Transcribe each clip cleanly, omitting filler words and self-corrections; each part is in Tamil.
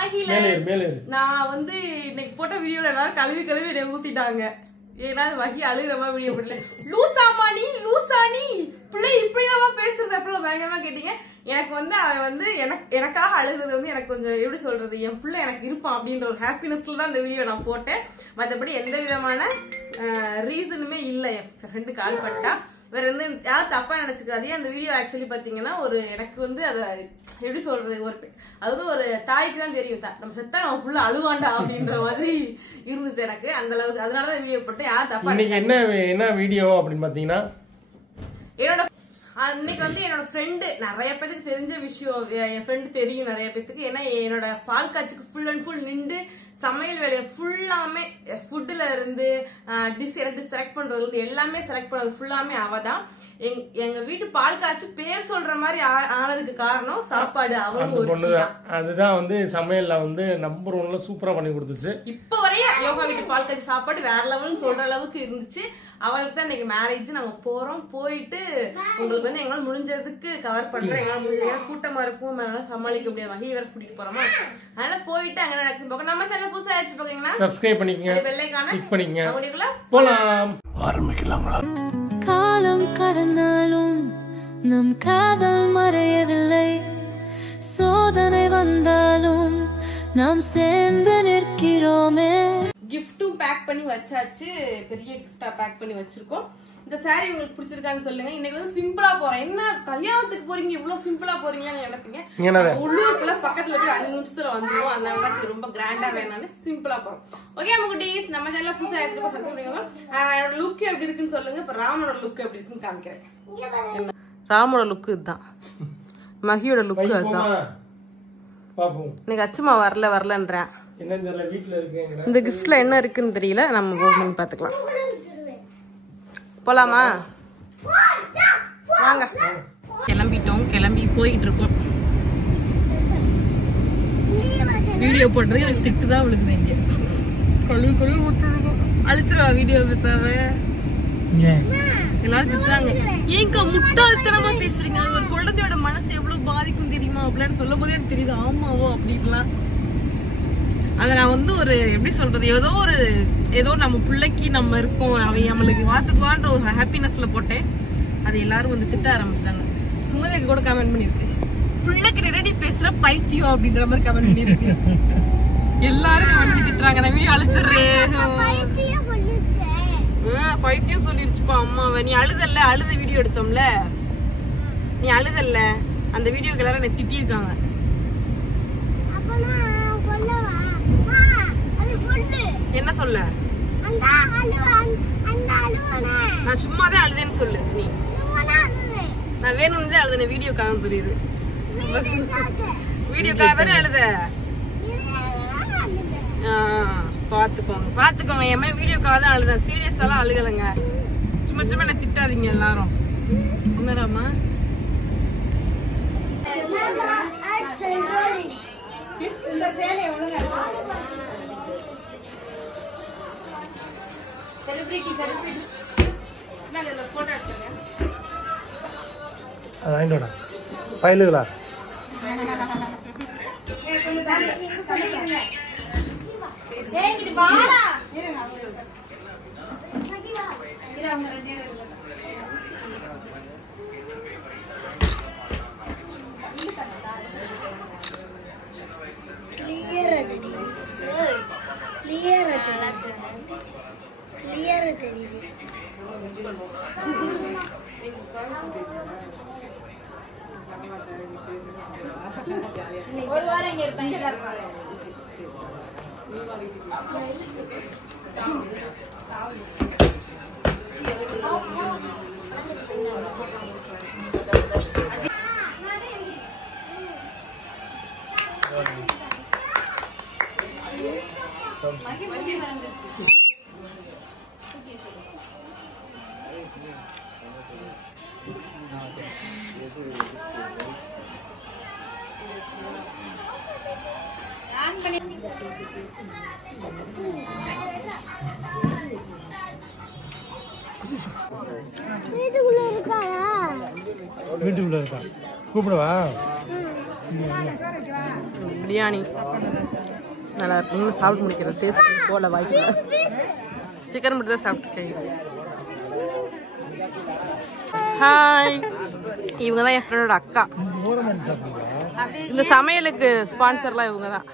மகில நான் வந்து இன்னைக்கு போட்ட வீடியோல எல்லாரும் கழுவி என்னை ஊத்திட்டாங்க. ஏன்னா மகி அழுகிற மாதிரி வீடியோ போடல. லூசாமா நீ லூசானி பிள்ளை இப்படியாமா பேசுறது அப்படிலாம் பயங்கரமா கேட்டீங்க. எனக்கு வந்து அவன் வந்து எனக்காக அழுகிறது வந்து எனக்கு கொஞ்சம் எப்படி சொல்றது, என் பிள்ளை எனக்கு இருப்பான் அப்படின்ற ஒரு ஹாப்பினஸ்ல தான் இந்த வீடியோ நான் போட்டேன். மற்றபடி எந்த விதமான ரீசனுமே இல்லை. என் ஃப்ரெண்டு கால் பண்ணிட்டா, வேற எந்த யாரும் தப்பா நினைச்சுக்காதே. அந்த வீடியோ ஆக்சுவலி பாத்தீங்கன்னா ஒரு எனக்கு வந்து அதை எப்படி சொல்றது, அதாவது ஒரு தாய்க்கு தான் தெரியும் நம்ம செத்தா நம்ம புள்ள அழுவாண்டா அப்படின்ற மாதிரி இருந்துச்சு எனக்கு அந்த அளவுக்கு. அதனாலதான் வீடியோ போட்டேன். யாரும் தப்பா என்ன வீடியோ அப்படின்னு பாத்தீங்கன்னா, என்னோட இன்னைக்கு வந்து என்னோட ஃப்ரெண்டு நிறைய பேருக்கு தெரிஞ்ச விஷயம். என் ஃப்ரெண்டு தெரியும் நிறைய பேருக்கு. ஏன்னா என்னோட பால் காட்சிக்கு ஃபுல் அண்ட் ஃபுல் நின்று சமையல் வேலையை ஃபுல்லாமே ஃபுட்டுல இருந்து டிஷ் செலக்ட் பண்றதுல இருந்து எல்லாமே செலக்ட் பண்றது ஃபுல்லாமே அவதான். எங்க வீட்டு பால் காய்ச்சி பேர் சொல்ற மாதிரி ஆனதுக்கு காரணம் சாப்பாடு. அதுதான் வந்து சமையல்ல வந்து நம்பர் 1ல சூப்பரா பண்ணி கொடுத்துச்சு. இப்ப வரையும் யோகா வீட்டு பால் காய்ச்சி சாப்பாடு வேற லெவல்னு சொல்ற அளவுக்கு இருந்துச்சு. அவளுக்கு தான் இன்னைக்கு மேரேஜ். நாங்க போறோம். போயிட்டு உங்களுக்கு வந்து எங்களால் முடிஞ்சதுக்கு கவர் பண்றோம். எங்களால் கூட்டமா இருக்கும், சமாளிக்க முடியாது. வகை வேற கூட்டிட்டு போறோமா, அதனால போயிட்டு அங்க நடக்குது பார்க்க. நம்ம சேனல் புதுசா ஆயிடுச்சு பாத்தீங்கன்னா சப்ஸ்கிரைப் பண்ணிக்கங்க, பெல்லைக்கான கிளிக் பண்ணிக்கங்க. அவங்களுக்குள்ள போலாம், ஆரம்பிக்கலாங்களா? காலம் கடந்தாலும் நம் காதல் மறையவில்லை. சோதனை வந்தாலும் நாம் சேர்ந்து நிற்கிறோமே. கிஃப்ட்டும் பேக் பண்ணி வச்சாச்சு. பெரிய கிஃப்டா பேக் பண்ணி வச்சிருக்கோம். இந்த சாரி உங்களுக்கு பிடிச்சிருக்கான்னு சொல்லுங்க. இன்னைக்கு வந்து சிம்பிளா போறேன். என்ன கல்யாணத்துக்கு போறீங்க இவ்வளவு சிம்பிளா போறீங்கன்னு நினைப்பீங்க. உள்ளூருக்குள்ள பக்கத்துல போய் 5 நிமிஷத்துல வந்துருவோம். அதனால ரொம்ப கிராண்டா வேணான்னு சிம்பிளா போறோம். ஓகே முகுட்டீஸ், நம்ம சேனல்ல புதுசா ஆயிடுச்சு சப்ஸ்கிரைப். என்னோட லுக் எப்படி இருக்குன்னு சொல்லுங்க. இப்ப ராமனோட லுக் எப்படி இருக்குன்னு காமிக்கிறேன். ராமோட லுக் இதுதான், மகியோட லுக் அதுதான். இன்னைக்கு அச்சுமா வரலன்றேன். இந்த கிஃப்ட்ல என்ன இருக்குன்னு தெரியல. நம்ம ஓபன் பாத்துக்கலாம். போலாமா? வாங்க. கிளம்பிட்டோம். கிளம்பி போயிட்டு இருக்கோம். வீடியோ போடுறது எனக்கு திட்டுதான் விழுக்குது. இங்க கழுவி விட்டுருக்கோம். அழிச்சிருவா வீடியோ பேசாம. எல்லாரும் திட்டுறாங்க, ஏங்க முட்டாள்தனமா பேசுறீங்க, ஒரு குழந்தையோட மனசு எவ்வளவு பாதிக்கும் தெரியுமா அப்படின்னு சொல்லும் போதே எனக்கு தெரியுது. ஆமாவோ அப்படின்லாம். அதை நான் வந்து ஒரு எப்படி சொல்றது, ஏதோ நம்ம பிள்ளைக்கு நம்ம இருக்கோம், அவன் நம்மளுக்கு வாத்துக்குவான்ற ஒரு ஹாப்பினஸ்ல போட்டேன். அது எல்லாரும் வந்து திட்ட ஆரம்பிச்சிட்டாங்க. சுமதிக்கு கூட கமெண்ட் பண்ணிருக்கு, பிள்ளைக்கு நேரடி பேசுற பைத்தியம் அப்படின்ற மாதிரி கமெண்ட் பண்ணிருக்கு. எல்லாரும் கமெண்ட் திட்டுறாங்க. நான் வீடியோ அழிச்சிடுறேன். பைத்தியம் சொல்லிருச்சுப்பா அம்மாவை. நீ அழுத வீடியோ எடுத்தோம்ல, நீ அழுதல்ல, அந்த வீடியோக்கு எல்லாரும் என்னை திட்டிருக்காங்க. என்ன சொல்ல? நான் சும்மாதான் அழுதேன்னு சொல்லு. நீ நான் வேணும்னு தான் அழுதேன், வீடியோக்காக சொல்லிடு. வீடியோக்காக தானே அழுத. பாத்துக்கோங்க. என் வீடியோக்காக தான் அழுதேன். சீரியஸாலாம் அழுகலைங்க. சும்மா என்ன திட்டாதீங்க எல்லாரும். என்னடாமா ஃபைலுகளா ஒரு வாரம் இங்க இருப்பேன். வீட்டுக்குள்ள இருக்கா? கூப்பிடவா? பிரியாணி நல்லா இருக்கும். இன்னும் சாப்பிட்டு முடிக்கிற டேஸ்ட் போல வாய்க்கல. சிக்கன் மட்டும் தான் சாப்பிட்டுருக்கேன். ஹாய், இவங்க தான் என் ஃப்ரெண்டோட அக்கா. இந்த சமையலுக்கு ஸ்பான்சர்லாம் இவங்க தான்.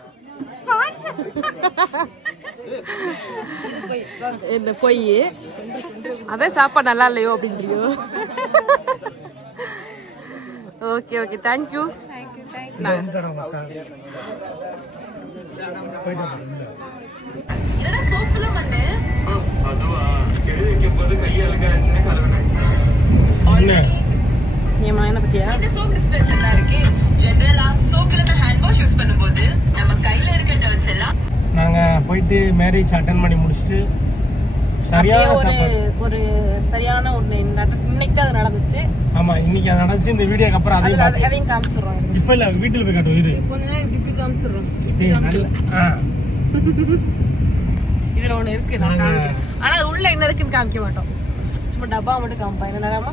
என்ன போய் அதே சாப்பாடு நல்லா இல்லையோ அப்படின்றியோ. Okay okay, thank you. என்ன பத்தியா நாங்க போயிட்டு மேரேஜ் அட்டன் பண்ணி முடிச்சுட்டு ஒரு சரியான ஒண்ணு இன்னைக்கு அது நடந்துச்சு. ஆமா, இன்னைக்கு அது நடந்துச்சு. இந்த வீடியோக்கு அப்புறம் அதையும் காமிச்சிடுறோம். இப்ப இல்ல, வீட்டுல போய் காட்டுவோம். கொஞ்ச நேரம் இப்படி காமிச்சிடுறோம். இதுல ஒண்ணு இருக்கு, ஆனா அது உள்ள என்ன இருக்குன்னு காமிக்க மாட்டோம். சும்மா டப்பா மட்டும் காமிப்பா. என்னடாமா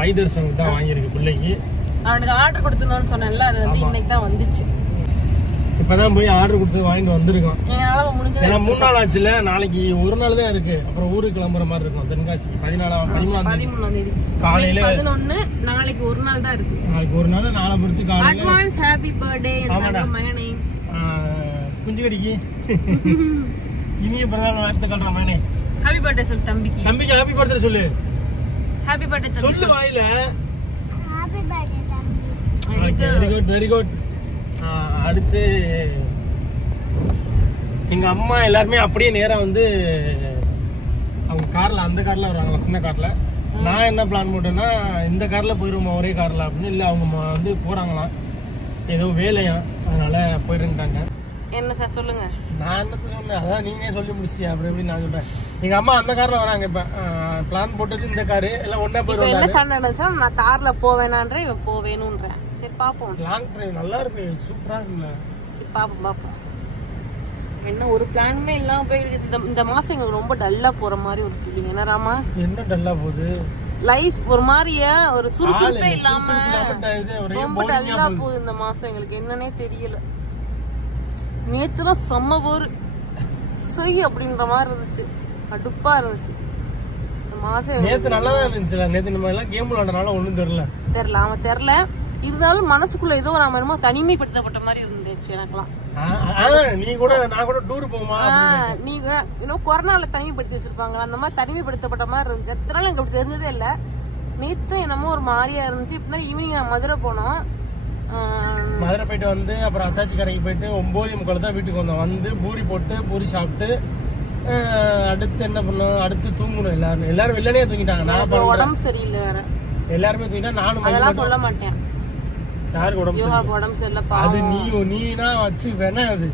மைதர்சன் தான் வாங்கியிருக்கு பிள்ளைக்கு. அவனுக்கு ஆர்டர் கொடுத்துருந்தோன்னு சொன்னேன்ல, அது வந்து இன்னைக்கு தான் வந்துச்சு. இப்பதான் போய் ஆர்டர் கொடுத்து வாங்கிட்டு வந்திருக்கோம். எங்களால முடிஞ்சது. 3 நாள் ஆச்சுல, நாளைக்கு ஒரு நாள் தான் இருக்கு. அப்புறம் ஊருக்கு கிளம்புற மாதிரி இருக்கும். தென்காசிக்கு 13ஆம் தேதி காலையில 11. நாளைக்கு ஒரு நாள் தான் இருக்கு. நாளைக்கு ஒரு நாள், நாளை பொறுத்து காலையில. அட்வான்ஸ் ஹாப்பி பர்த்டே மகனே. குஞ்சு கடிக்கு இனிய பிறந்த வாழ்த்துக்கள் மகனே. ஹாப்பி பர்த்டே சொல்லு தம்பிக்கு. தம்பிக்கு ஹாப்பி பர்த்டே சொல்லு. ஹாப்பி பர்த்டே தம்பி சொல்லு வாயில. ஹாப்பி பர்த்டே தம்பி. Very good very good. அடுத்து எங்க அம்மா எல்லாருமே அப்படியே நேரா வந்து அவங்க கார்ல, அந்த கார்ல வராங்களா, சின்ன கார்ல. நான் என்ன பிளான் போட்டேன்னா, இந்த கார்ல போயிருவோமா ஒரே கார்ல அப்படின்னு. இல்ல, அவங்க வந்து போறாங்களாம், ஏதோ வேலையா, அதனால போயிருந்தாங்க. என்ன சார் சொல்லுங்க. நான் என்ன சொன்னேன், அதான் நீங்களே சொல்லி முடிச்சியா அப்படி எப்படி நான் சொல்றேன். எங்க அம்மா அந்த கார்ல வராங்க. இப்ப பிளான் போட்டது இந்த காரு, எல்லாம் ஒன்னா போயிருவாங்க. என்ன சண்டை நடந்துச்சா, நான் கார்ல போவேனான்றேன், இவன் போவேணும்ன்றேன். சரி பாப்போம். லாங் டிரைவ் நல்லா இருக்கு, சூப்பரா இருக்குல்ல. சரி பாப்போம் பாப்போம். என்ன ஒரு பிளானுமே இல்லாம போயிருக்கு. இந்த மாசம் எங்களுக்கு ரொம்ப டல்லா போற மாதிரி ஒரு ஃபீலிங். என்ன ராமா? என்ன டல்லா போகுது லைஃப், ஒரு மாதிரியா ஒரு சுறுசுறுப்பே இல்லாம ரொம்ப டல்லா போகுது இந்த மாசம். எங்களுக்கு என்னன்னே தெரியல. நேத்துலாம் செம்ம போரு சொய் அப்படின்ற மாதிரி இருந்துச்சு, கடுப்பா இருந்துச்சு இந்த மாசம். நேத்து நல்லா தான் இருந்துச்சுல. நேத்து நம்ம எல்லாம் கேம் விளையாடுறதுனால ஒண்ணும் தெரியல. அவன் தெரியல. இருந்தாலும் மனசுக்குள்ள ஏதோ நாம என்னமோ தனிமைப்படுத்தப்பட்ட மாதிரி இருந்துச்சு எனக்குலாம். நீ கூட நான் கூட டூர் போமா, நீங்க இன்னும் கொரோனால தனிமைப்படுத்தி வச்சிருப்பாங்க, அந்த மாதிரி தனிமைப்படுத்தப்பட்ட மாதிரி இருந்துச்சு. எத்தனால எனக்கு அப்படி தெரிஞ்சதே இல்ல. நேத்து என்னமோ ஒரு மாதிரியா இருந்துச்சு. இப்ப ஈவினிங் நான் மதுரை போனோம். மதுரை போயிட்டு வந்து அப்புறம் அத்தாச்சி கடைக்கு போயிட்டு 9:45 தான் வீட்டுக்கு வந்தோம். வந்து பூரி போட்டு பூரி சாப்பிட்டு அடுத்து என்ன பண்ணோம், அடுத்து தூங்கணும். எல்லாரும் வெளிலனே தூங்கிட்டாங்க. நான் உடம்பு சரியில்லை வேற, எல்லாருமே தூங்கிட்டா. நானும் அதெல்லாம் சொல்ல மாட்டேன். யாருக்கு உடம்பு சரியில்லை அது நீனா வச்சு வேணா. அது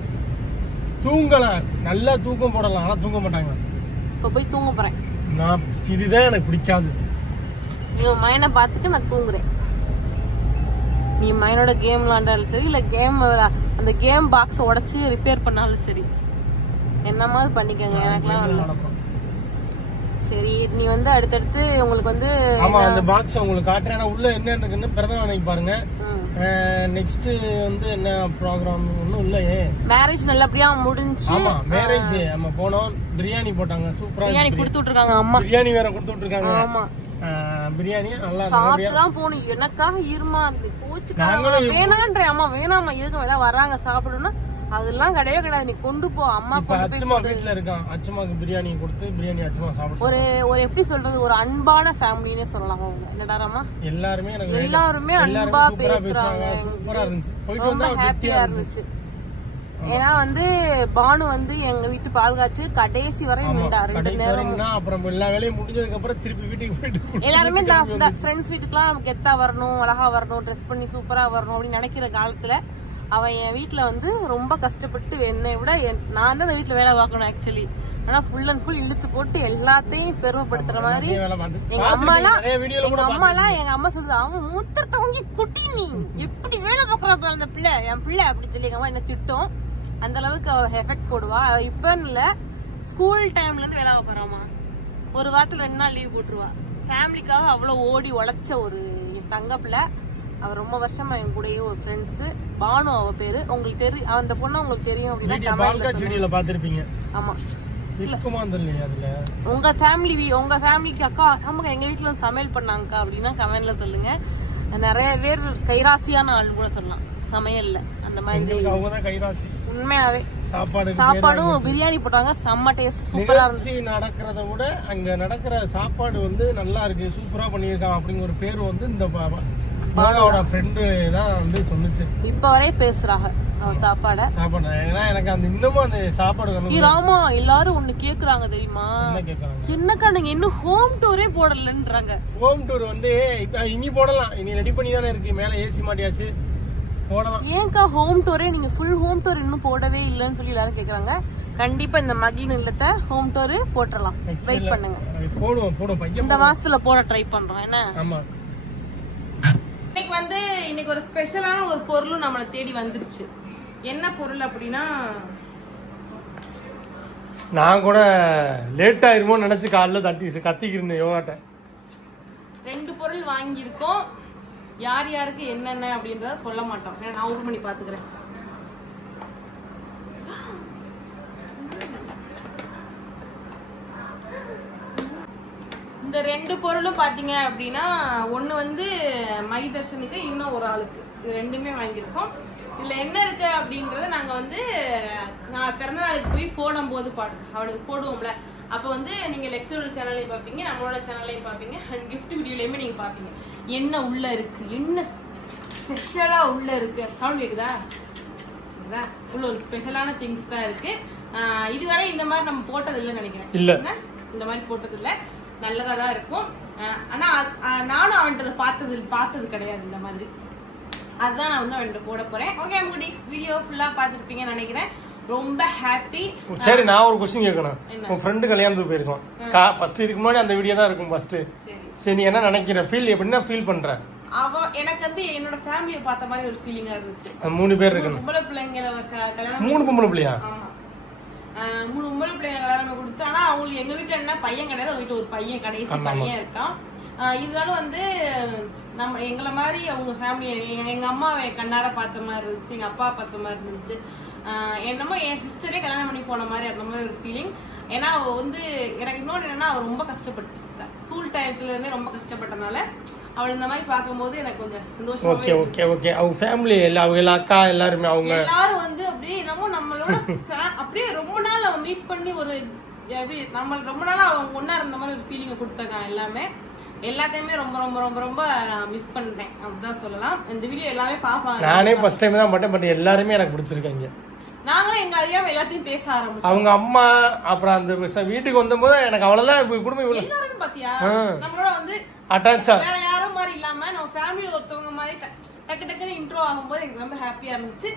தூங்கலாம், நல்லா தூக்கம் போடலாம், ஆனா தூங்க மாட்டாங்க. இப்ப போய் தூங்க போறேன் நான். இதுதான் எனக்கு பிடிக்காது. இவன் மைனை பார்த்துட்டு நான் தூங்குறேன். நீ மைனோட கேம் விளாண்டாலும் சரி, இல்ல கேம் அந்த கேம் பாக்ஸ் உடைச்சு ரிப்பேர் பண்ணாலும் சரி, என்ன மாதிரி பண்ணிக்கங்க. எனக்குலாம் சரி. நீ வந்து அடுத்தடுத்து உங்களுக்கு வந்து அந்த பாக்ஸ் உங்களுக்கு காட்டுறேன். உள்ள என்ன இருக்குன்னு பிறந்த நாளைக்கு பாருங்க. நெக்ஸ்ட் வந்து என்ன ப்ரோக்ராம் ஒன்னும் இல்லையே. மேரேஜ் நல்லபடியா முடிஞ்சு. ஆமா, மேரேஜ் நம்ம போனோம். பிரியாணி போட்டாங்க, சூப்பரா பிரியாணி கொடுத்து விட்டுருக்காங்க அம்மா. பிரியாணி வேற கொடுத்து விட்டுருக்காங்க. ஆமா, பிரியாணி நல்லா சாப்பிட்டுதான் போகணும். எனக்காக இருமா கோச்சுக்காக வேணான்ற. அம்மா வேணாமா, இதுக்கு வேணா வராங்க சாப்பிடணும்னா அதெல்லாம் கிடையவே கிடையாது. நீ கொண்டு போ. அம்மா அச்சுமா வீட்டுல இருக்கான். அச்சுமாக்கு பிரியாணி கொடுத்து பிரியாணி அச்சுமா சாப்பிடு. ஒரு எப்படி சொல்றது, ஒரு அன்பான ஃபேமிலினே சொல்லலாம் அவங்க. என்னடாராமா, எல்லாருமே அன்பா பேசுறாங்க. சூப்பரா இருந்துச்சு. போயிட்டு ரொம்ப ஹாப்பியா இருந்துச்சு. ஏன்னா வந்து பானு வந்து எங்க வீட்டு பால் காய்ச்சி கடைசி வரை நின்றா 2 நேரம். அப்புறம் எல்லா வேலையும் முடிஞ்சதுக்கு அப்புறம் திருப்பி வீட்டுக்கு போயிட்டு எல்லாருமே ஃப்ரெண்ட்ஸ் வீட்டுக்குலாம் நமக்கு கெத்தா வரணும், அழகா வரணும், ட்ரெஸ் பண்ணி சூப்பரா வரணும் அப்படின்னு நினைக்கிற காலத்துல அவன் என் வீட்டுல வந்து ரொம்ப கஷ்டப்பட்டு என்னை விட நான் தான் அந்த வீட்டுல வேலை பார்க்கணும் ஆக்சுவலி. ஆனா ஃபுல் அண்ட் ஃபுல் இழுத்து போட்டு எல்லாத்தையும் பெருமைப்படுத்துற மாதிரி எங்க அம்மா சொல்லுது, அவன் மூத்திரத்தை வாங்கி குட்டி நீ எப்படி வேலை பார்க்கற அந்த பிள்ளை, என் பிள்ளை அப்படின்னு சொல்லி எங்க அம்மா என்ன திட்டம். அந்த அளவுக்கு அவ எஃபெக்ட் போடுவா. இப்ப இல்ல, ஸ்கூல் டைம்ல இருந்து வேலை பார்க்கறாமா. ஒரு வாரத்துல 2 நாள் லீவ் போட்டுருவா. ஃபேமிலிக்காக அவ்வளவு ஓடி உழைச்ச ஒரு தங்க பிள்ளை. அவர் ரொம்ப வருஷமா என் கூடயே ஒரு ஃப்ரெண்ட்ஸ். பானு அவ பேரு. உங்களுக்கு தெரியும் அந்த பொண்ணு உங்களுக்கு தெரியும் அப்படின்னா கமெண்ட்ல வீடியோல பாத்திருப்பீங்க. ஆமா இருக்குமா தெரியல அதுல. உங்க ஃபேமிலிக்கு அக்கா ஆமாங்க எங்க வீட்ல வந்து சமையல் பண்ணாங்கக்கா அப்படின்னா கமெண்ட்ல சொல்லுங்க. நிறைய பேர் கைராசியான ஆள் கூட சொல்லலாம் சமையல்ல. அந்த மாதிரி அவங்க தான் கைராசி. உண்மையாவே சாப்பாடும் பிரியாணி போட்டாங்க. செம்ம டேஸ்ட் சூப்பரா இருந்துச்சு. நடக்கிறத விட அங்க நடக்கிற சாப்பாடு வந்து நல்லா இருக்கு சூப்பரா பண்ணிருக்கான் அப்படிங்கிற ஒரு பேர் வந்து இந்த பாபாவோட ஃப்ரெண்டு தான் வந்து சொன்னுச்சு. இப்ப வரை பேசுறாங்க சாப்பாடு. ஏன்னா எனக்கு அந்த இன்னமும் அந்த சாப்பாடு ராமா எல்லாரும் ஒண்ணு கேக்குறாங்க தெரியுமா? என்னக்கா நீங்க இன்னும் ஹோம் டூரே போடலன்றாங்க. ஹோம் டூர் வந்து இனி போடலாம். இனி ரெடி பண்ணி தானே இருக்கு. மேல ஏசி மாட்டியாச்சு போடலாம். ஏன்க்கா ஹோம் டூரே நீங்க ஃபுல் ஹோம் டூர் இன்னும் போடவே இல்லைன்னு சொல்லி எல்லாரும் கேக்குறாங்க. கண்டிப்பா இந்த மகிழ் இல்லத்தை ஹோம் டூர் போட்டுடலாம். வெயிட் பண்ணுங்க. போடுவோம் இந்த மாசத்துல போட ட்ரை பண்றோம். என்ன ஆமா இன்னைக்கு ஒரு ஸ்பெஷலான ஒரு பொருளும் நம்மளை தேடி வந்துருச்சு. என்ன பொருள் அப்படின்னா நான் கூட லேட் ஆயிருமோ நினைச்சு காலைல கத்திக்கு இருந்தேன் யோகாட்ட. 2 பொருள் வாங்கியிருக்கோம். யார் யாருக்கு என்னென்ன அப்படின்றத சொல்ல மாட்டோம். நான் ஓபன் பண்ணி பாத்துக்கிறேன். இந்த 2 பொருளும் பாத்தீங்க அப்படின்னா ஒண்ணு வந்து மைதர்ஷனுக்கு, இன்னும் ஒரு ஆளுக்கு. இது 2மே வாங்கியிருக்கோம். இதுல என்ன இருக்கு அப்படின்றத நாங்க வந்து நான் பிறந்த நாளுக்கு போய் போடும் போது அவனுக்கு போடுவோம்ல அப்ப வந்து நீங்க லெக்சரல் சேனலையும் பாப்பீங்க, நம்மளோட சேனலையும் பாப்பீங்க, அண்ட் கிஃப்ட் வீடியோலயுமே நீங்க பாப்பீங்க என்ன உள்ள இருக்கு, என்ன ஸ்பெஷலா உள்ள இருக்கு. சவுண்ட் கேக்குதா? உள்ள ஒரு ஸ்பெஷலான திங்ஸ் தான் இருக்கு. இதுவரை இந்த மாதிரி நம்ம போட்டது இல்லைன்னு நினைக்கிறேன். இல்ல இந்த மாதிரி போட்டது இல்ல. நல்லதா தான் இருக்கும். ஆனா நானும் அவன்கிட்ட பார்த்தது கிடையாது இந்த மாதிரி. அதுதான் நான் வந்து அவன்கிட்ட போட போறேன். ஓகே வீடியோ ஃபுல்லா பாத்துருப்பீங்கன்னு நினைக்கிறேன். ரொம்ப ஹாப்பி. சரி நான் ஒரு क्वेश्चन கேட்கணும். உன் ஃப்ரெண்ட் கல்யாணத்துக்கு போயிருக்கோம். ஃபர்ஸ்ட் இதுக்கு முன்னாடி அந்த வீடியோ தான் இருக்கும் ஃபர்ஸ்ட். சரி நீ என்ன நினைக்கிற? ஃபீல் எப்படின்னா ஃபீல் பண்ற? எனக்கு வந்து என்னோட ஃபேமிலியை பார்த்த மாதிரி ஒரு ஃபீலிங்கா இருந்துச்சு. 3 பேர் இருக்கணும். பொம்பளை பிள்ளைங்களை கல்யாணம் 3 பொம்பளை பிள்ளையா? ஆமா 3 பொம்பளை பிள்ளைங்க கல்யாணம் கொடுத்து. ஆனா அவங்களுக்கு எங்க வீட்டுல என்ன பையன் கிடையாது. அவங்க வீட்டுல ஒரு பையன் கடைசி பையன் இருக்கான். இருந்தாலும் வந்து நம்ம எங்களை மாதிரி அவங்க ஃபேமிலி எங்க அம்மாவை கண்ணார பார்த்த மாதிரி இருந்துச்சு, எங்க அப்பா பார்த்த மாதிரி இருந்துச்சு. என்னமோ என் சிஸ்டரே கல்யாணம் பண்ணி போன மாதிரி அந்த மாதிரி ஒரு ஃபீலிங். ஏன்னா அவ வந்து எனக்கு இன்னொன்று என்னன்னா அவ ரொம்ப கஷ்டப்பட்டு ஸ்கூல் டைத்துல இருந்தே ரொம்ப கஷ்டப்பட்டனால அவள் இந்த மாதிரி பார்க்கும்போது எனக்கு கொஞ்சம் சந்தோஷமா. Okay okay okay. அவங்க ஃபேமிலி அவங்க அக்கா எல்லாரும் எல்லாரும் வந்து அப்படியே நம்ம நம்மளோட அப்படியே ரொம்ப நாள் அவன் மீட் பண்ணி ஒரு எப்படி நம்ம ரொம்ப நாளா அவங்க ஒன்னா இருந்த மாதிரி ஒரு ஃபீலிங்கை கொடுத்தாங்க. எல்லாத்தையுமே ரொம்ப ரொம்ப ரொம்ப ரொம்ப நான் மிஸ் பண்றேன் அப்படிதான் சொல்லலாம். இந்த வீடியோ எல்லாமே பாப்பாங்க. நானே ஃபர்ஸ்ட் டைம் தான் பார்த்தேன். பட் எல்லாருமே எனக்கு பிடிச்சிருக்காங்க. நாங்க எங்க அறியாம எல்லாத்தையும் பேச ஆரம்பிச்சோம். அவங்க அம்மா அப்புறம் அந்த வீட்டுக்கு வந்தபோது எனக்கு அவ்வளவுதான் குடும்பம் எல்லாரும் பாத்தியா நம்மளோட வந்து அட்டாச்சா வேற யாரும் மாதிரி இல்லாம நம்ம ஃபேமிலி ஒருத்தவங்க மாதிரி டக்கு டக்குன்னு இன்ட்ரோ ஆகும்போது எனக்கு ரொம்ப ஹாப்பியா இருந்துச்சு.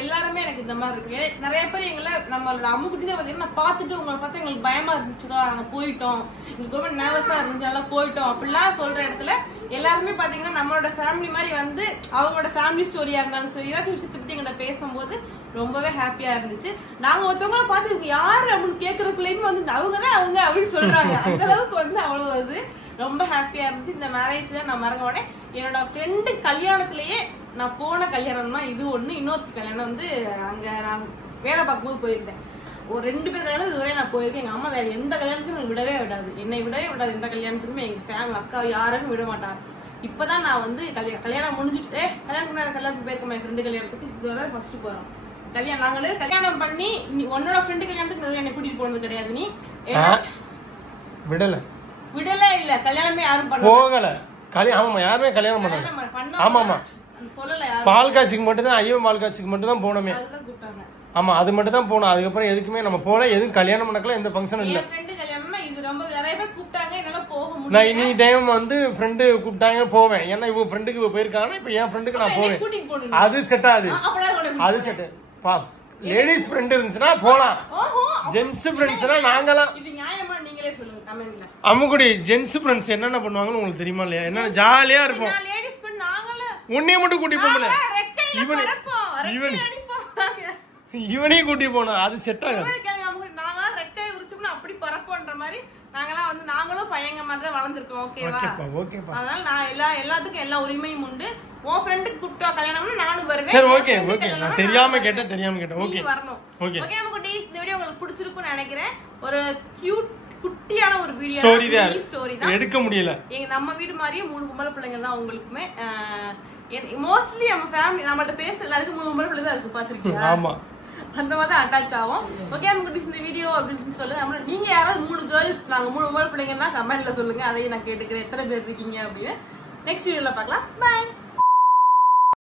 எல்லாருமே எனக்கு இந்த மாதிரி இருக்கு. நிறைய பேர் எங்களை நம்மளோட அம்முக்குட்டி தான் பாத்தீங்கன்னா பார்த்துட்டு உங்களை பார்த்தா எங்களுக்கு பயமா இருந்துச்சுக்கா நாங்க போயிட்டோம், எங்களுக்கு ரொம்ப நர்வஸா இருந்துச்சு, நல்லா போயிட்டோம் அப்படிலாம் சொல்ற இடத்துல எல்லாருமே பாத்தீங்கன்னா நம்மளோட ஃபேமிலி மாதிரி வந்து அவங்களோட ஃபேமிலி ஸ்டோரியா இருந்தாலும் சரி ஏதாச்சும் விஷயத்தை பத்தி எங்களை பேசும்போது ரொம்பவே ஹாப்பியா இருந்துச்சு. நாங்க ஒருத்தவங்கள பார்த்து இவங்க யாரு அப்படின்னு கேட்கறதுக்குள்ளயுமே வந்து அவங்கதான் அவங்க அப்படின்னு சொல்றாங்க. அந்த அளவுக்கு வந்து அவ்வளவு வருது. ரொம்ப ஹாப்பியா இருந்துச்சு. இந்த மேரேஜ்ல நான் மறக்க மாட்டேன். என்னோட ஃப்ரெண்டு கல்யாணத்திலேயே நான் போன கல்யாணம் தான் இது ஒண்ணு. இன்னொரு கல்யாணம் வந்து அங்க நான் வேலை பார்க்கும்போது போயிருந்தேன். ஒரு 2 பேர் கல்யாணம் இதுவரை நான் போயிருக்கேன். எங்க அம்மா வேற எந்த கல்யாணத்துக்கும் எனக்கு விடவே விடாது, என்னை விடவே விடாது. எந்த கல்யாணத்துக்குமே எங்க ஃபேமிலி அக்கா யாரும் விட மாட்டாங்க. இப்பதான் நான் வந்து கல்யாணம் முடிஞ்சுட்டு கல்யாணத்துக்கு போயிருக்கேன். என் ஃப்ரெண்டு கல்யாணத்துக்கு இதுதான் ஃபர்ஸ்ட் போறோம். நாங்களே கல்யாணம் பண்ணி உன்னோட ஃப்ரெண்டு கல்யாணத்துக்கு என்னை கூட்டிட்டு போனது கிடையாது. நீ விடல இல்ல கல்யாணமே யாரும் போகல. ஆமா யாருமே கல்யாணம் பண்ணல. ஆமா ஆமா சொல்லல. பால் காட்சிக்கு மட்டும் தான் ஐயோ பால் காட்சிக்கு மட்டும் தான் போனோமே. ஆமா அது மட்டும் தான் போனோம். அதுக்கப்புறம் எதுக்குமே நம்ம போல எதுவும் கல்யாணம் பண்ணக்கல எந்த ஃபங்க்ஷனும் இல்ல. நான் இனி டைம் வந்து ஃப்ரெண்டு கூப்பிட்டாங்க போவேன். ஏன்னா இவங்க ஃப்ரெண்டுக்கு போயிருக்காங்க. இப்ப என் ஃப்ரெண்டுக்கு நான் போவேன். அது செட் ஆகுது. அது செட் பா லேடிஸ் ஃப்ரெண்ட் இருந்துச்சுன்னா போலாம். ஜென்ஸ் ஃப்ரெண்ட்ஸ்னா நாங்கலாம் அம்முக்குடி ஜென்ஸ் ஃப்ரெண்ட்ஸ் என்னென்ன பண்ணுவாங்கன்னு உங்களுக்கு தெரியுமா இல்லையா? என்ன ஜாலியா இருக்கும். உன்னைய மட்டும் கூட்டி போகல, இவனையும் கூட்டி போனோம். அது செட் ஆகாது. அப்படி பறப்போன்ற மாதிரி நாங்களாம் வந்து நாங்களும் நாங்களும் பையங்க மாதிரி தான் வளர்ந்துருக்கோம். ஓகேவா? ஓகேப்பா. அதனால நான் எல்லாத்துக்கும் எல்லா உரிமையும் உண்டு. உன் ஃப்ரெண்டுக்கு கூப்பிட்டா கல்யாணம்னா நானும் வருவேன். சரி ஓகே ஓகே. நான் தெரியாம கேட்டேன். ஓகே வரணும். ஓகே ஓகே நம்ம குட்டீஸ், இந்த வீடியோ உங்களுக்கு பிடிச்சிருக்கும்னு நினைக்கிறேன். ஒரு கியூட் குட்டியான ஒரு வீடியோ ஸ்டோரி தான். எடுக்க முடியல. நம்ம வீடு மாதிரியே 3 பொம்பளை பிள்ளைங்க தான் உங்களுக்குமே. மோஸ்ட்லி நம்ம ஃபேமிலி நம்மள்ட்ட பேசுற எல்லாருக்கும் 3 பொம்பளை பிள்ளை தான் இருக்கு. பாத்துருக்கீங்களா? ஆமா, அந்த மாதிரி அட்டாச் ஆகும். ஓகே நம்ம குட்டீஸ், இந்த வீடியோ அப்படின்னு சொல்லுங்க. நீங்க யாராவது 3 கேர்ள்ஸ், நாங்க 3 பொம்பளை பிள்ளைங்கன்னா கமெண்ட்ல சொல்லுங்க. அதையும் நான் கேட்டுக்கிறேன், எத்தனை பேர் இருக்கீங்க அப்படின்னு. நெக்ஸ்ட் வீடியோல பார்க்கலாம். பை.